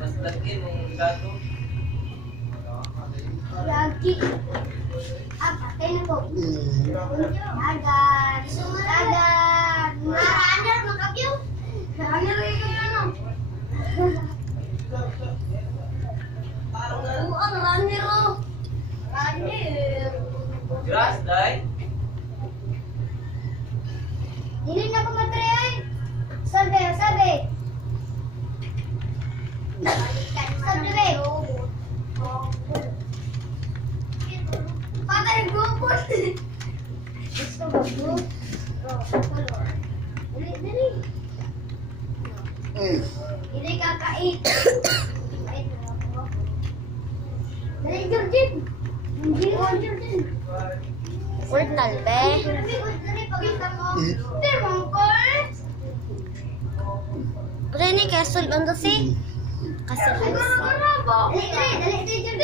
Mas lagi mong gato. Lagi. Patay na po. Agad. Agad. Runner, makapyo. Runner, ikaw ano? Oo, ang runner oh. Runner. Grass, day. Dili na ko matry. Sabi, sabi. Sabi. Patay gupos. Gusto ba po? Dali, dali. Dili kakait. Dali, Jordan. Jordan. Original, be. Dali, pagkita mo. Tirmang call. Pero ini kasul, ano si? Kasul. Dali, dali, dali, dali,